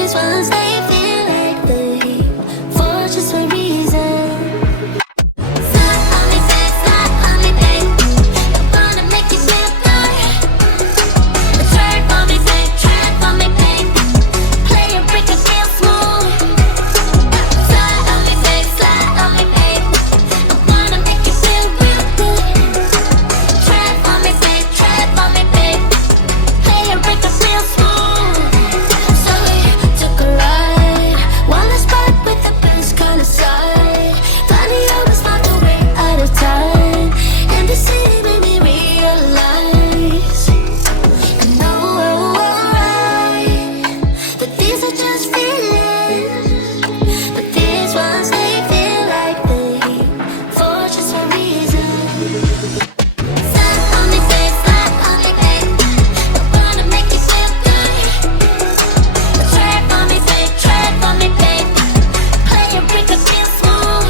these ones, they feel like they for just one reason. Slide on me, babe, slide on me, babe. I wanna make you feel good. Twerk on me, babe, twerk on me, babe. Play a break and feel smooth. Slide on me, babe, slide on me, babe. I wanna make you feel real good. Twerk on me, babe, twerk on me, babe. Play a break and feel smooth. So we took a ride, one last spot with the best kind of side. Funny how we sparked away out of time, and the city made me realize I know we're alright, but these are just feelings. But these ones, they feel like they for just one reason. Slide on me, babe, slide on me, babe. I wanna make you feel good. Twerk on me, babe, twerk on me, babe. Play a break and feel smooth.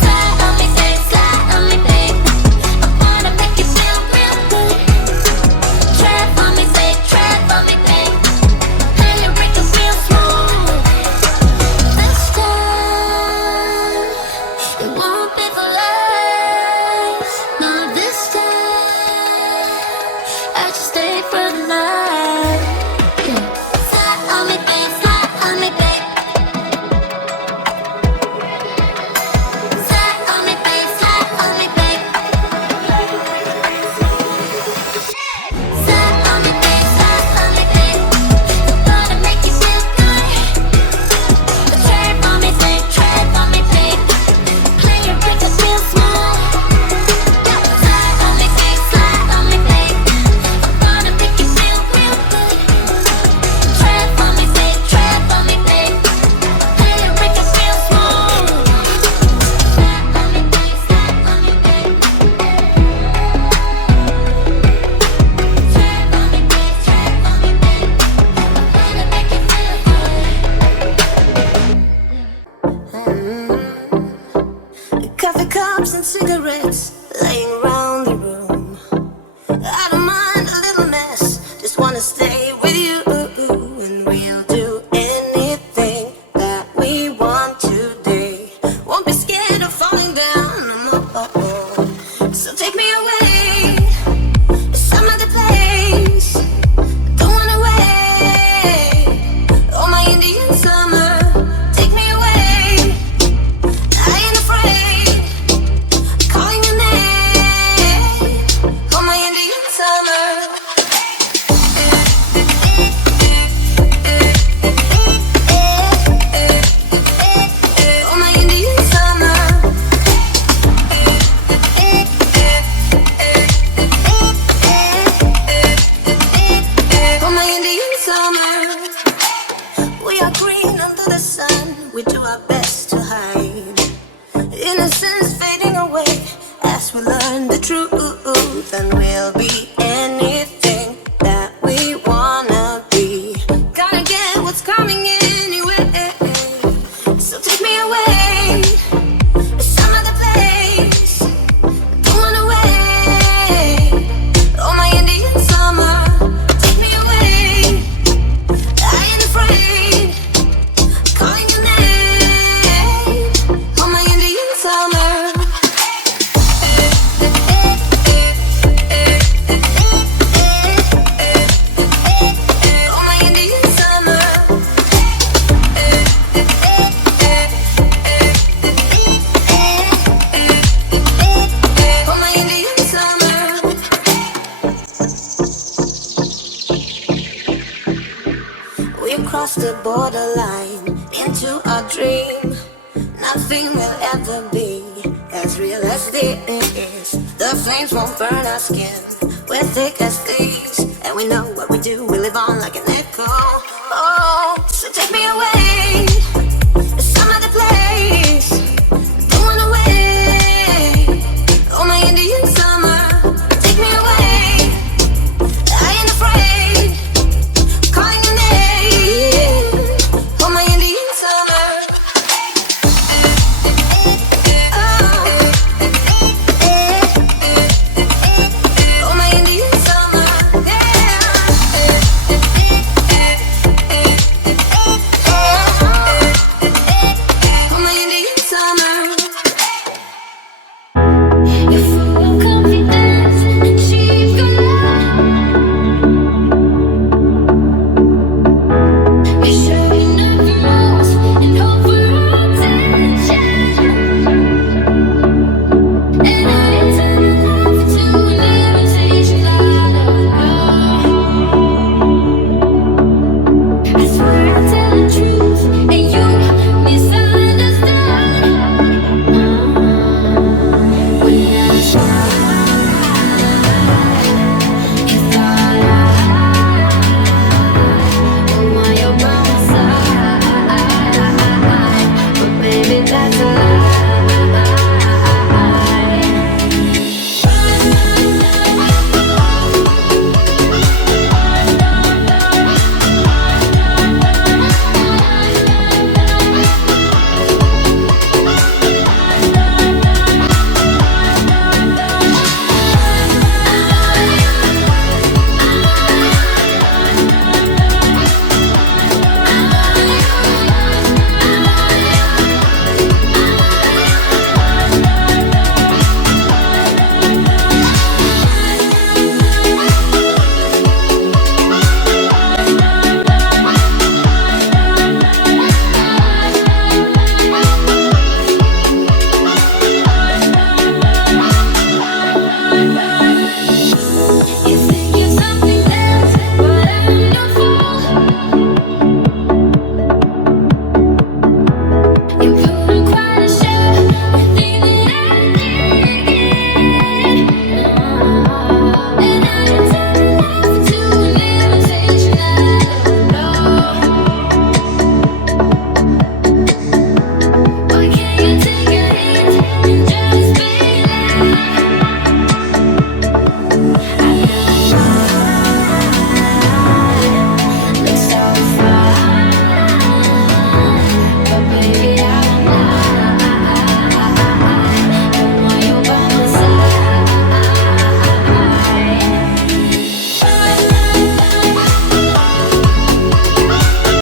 Slide on me, babe, slide on me, babe. I wanna make you feel real good. Twerk on me, babe, twerk on me, babe. Play a break and feel smooth. This time, it won't be for life. No, this time, I just stay for the night. Yeah. Slide on me, babe, slide on me, babe. Slide on me, babe, slide on me, babe. Slide on me, babe, slide on me, babe. I wanna make you feel good. Twerk on me, babe, twerk on me, babe. Play your break and feel smooth. Slide on me, babe, slide on me, babe. I wanna make you feel real good. Twerk on me, babe, twerk on me, babe. Play your break and feel smooth. Slide on me, babe, slide on me, babe. Twerk on me, babe, twerk on me, babe. I wanna make you feel good. Coffee cups and cigarettes laying around the room. I don't mind a little mess, just wanna stay with you. And we'll do anything that we want today. Won't be scared of falling down no more. So take me away, some other place. Don't wanna wait. Oh, my Indian summer, take me away. I ain't afraid, calling your name. Oh, my Indian summer. Oh, my Indian summer. Oh, my Indian summer. We are green under the sun, we do our best to hide innocence fading away as we learn the truth, and we'll be anything that we wanna be. Gotta get what's coming anyway. So take me away, some other place. Don't wanna wait. Oh, my Indian summer, take me away. I ain't afraid, calling your name. Oh, my Indian summer. Oh, my Indian summer. Oh, my Indian summer. We've crossed the borderline into our dream. Nothing will ever be as real as this. The flames won't burn our skin. We're thick as thieves, and we know what we do. We live on like an echo. Oh, so take me away.